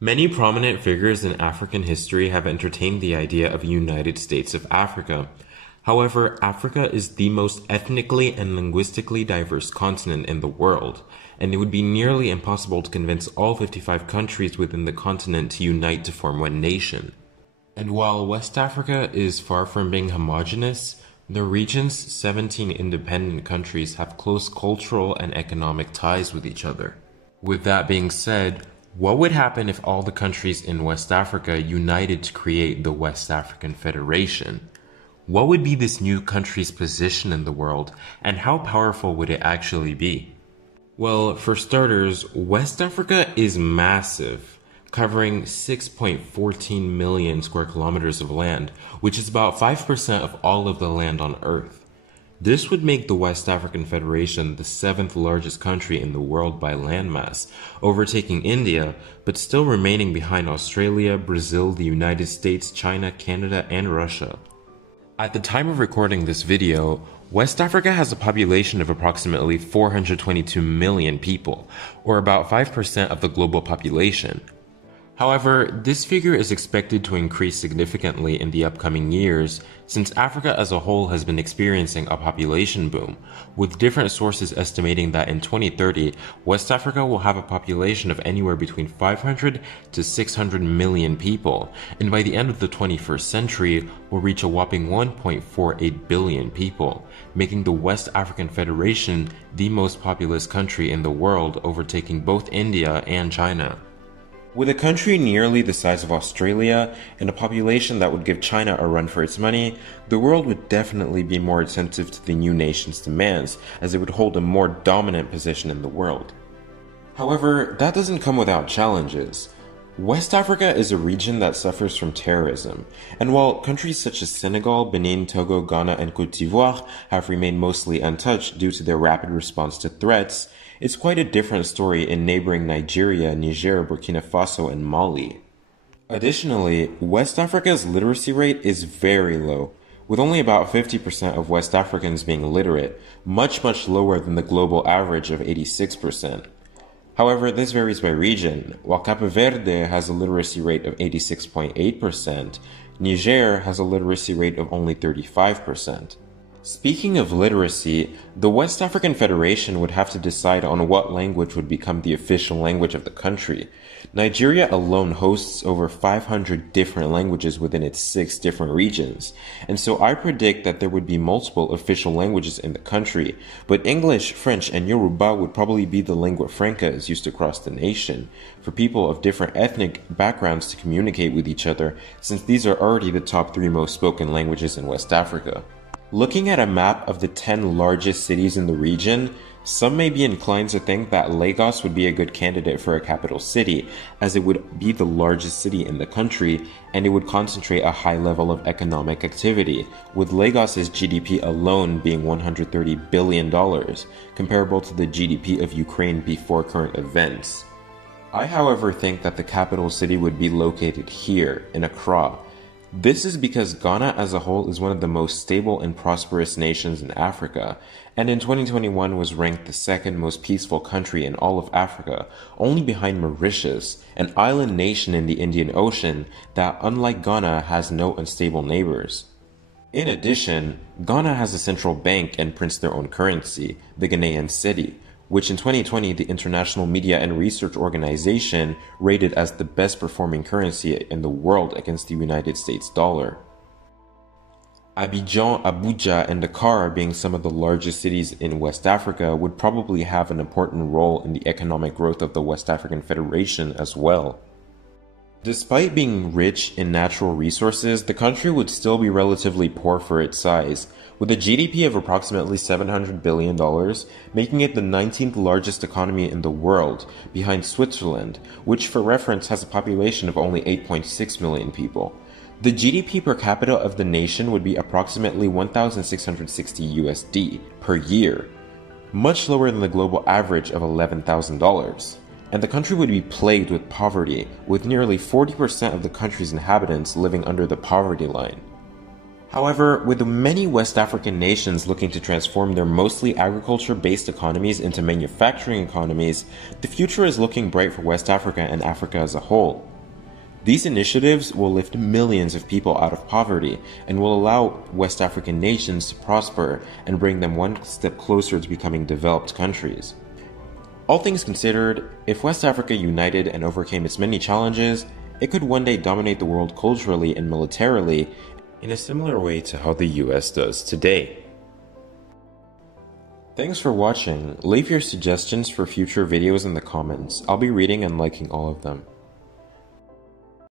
Many prominent figures in African history have entertained the idea of a United States of Africa. However, Africa is the most ethnically and linguistically diverse continent in the world, and it would be nearly impossible to convince all 55 countries within the continent to unite to form one nation. And while West Africa is far from being homogeneous, the region's 17 independent countries have close cultural and economic ties with each other. With that being said, what would happen if all the countries in West Africa united to create the West African Federation? What would be this new country's position in the world, and how powerful would it actually be? Well, for starters, West Africa is massive, covering 6.14 million square kilometers of land, which is about 5% of all of the land on Earth. This would make the West African Federation the 7th largest country in the world by landmass, overtaking India, but still remaining behind Australia, Brazil, the United States, China, Canada, and Russia. At the time of recording this video, West Africa has a population of approximately 422 million people, or about 5% of the global population. However, this figure is expected to increase significantly in the upcoming years, since Africa as a whole has been experiencing a population boom, with different sources estimating that in 2030, West Africa will have a population of anywhere between 500 to 600 million people, and by the end of the 21st century, will reach a whopping 1.48 billion people, making the West African Federation the most populous country in the world, overtaking both India and China. With a country nearly the size of Australia and a population that would give China a run for its money, the world would definitely be more attentive to the new nation's demands, as it would hold a more dominant position in the world. However, that doesn't come without challenges. West Africa is a region that suffers from terrorism, and while countries such as Senegal, Benin, Togo, Ghana, and Côte d'Ivoire have remained mostly untouched due to their rapid response to threats, it's quite a different story in neighboring Nigeria, Niger, Burkina Faso, and Mali. Additionally, West Africa's literacy rate is very low, with only about 50% of West Africans being literate, much lower than the global average of 86%. However, this varies by region. While Cape Verde has a literacy rate of 86.8%, Niger has a literacy rate of only 35%. Speaking of literacy, the West African Federation would have to decide on what language would become the official language of the country. Nigeria alone hosts over 500 different languages within its 6 different regions, and so I predict that there would be multiple official languages in the country, but English, French, and Yoruba would probably be the lingua franca as used across the nation, for people of different ethnic backgrounds to communicate with each other, since these are already the top 3 most spoken languages in West Africa. Looking at a map of the 10 largest cities in the region, some may be inclined to think that Lagos would be a good candidate for a capital city, as it would be the largest city in the country and it would concentrate a high level of economic activity, with Lagos's GDP alone being $130 billion, comparable to the GDP of Ukraine before current events. I, however, think that the capital city would be located here, in Accra. This is because Ghana as a whole is one of the most stable and prosperous nations in Africa, and in 2021 was ranked the 2nd most peaceful country in all of Africa, only behind Mauritius, an island nation in the Indian Ocean that, unlike Ghana, has no unstable neighbors. In addition, Ghana has a central bank and prints their own currency, the Ghanaian cedi, which in 2020 the International Media and Research Organization rated as the best performing currency in the world against the United States dollar. Abidjan, Abuja, and Dakar, being some of the largest cities in West Africa, would probably have an important role in the economic growth of the West African Federation as well. Despite being rich in natural resources, the country would still be relatively poor for its size, with a GDP of approximately $700 billion, making it the 19th largest economy in the world, behind Switzerland, which for reference has a population of only 8.6 million people. The GDP per capita of the nation would be approximately 1,660 USD per year, much lower than the global average of $11,000. And the country would be plagued with poverty, with nearly 40% of the country's inhabitants living under the poverty line. However, with many West African nations looking to transform their mostly agriculture-based economies into manufacturing economies, the future is looking bright for West Africa and Africa as a whole. These initiatives will lift millions of people out of poverty and will allow West African nations to prosper and bring them one step closer to becoming developed countries. All things considered, if West Africa united and overcame its many challenges, it could one day dominate the world culturally and militarily in a similar way to how the US does today. Thanks for watching. Leave your suggestions for future videos in the comments. I'll be reading and liking all of them.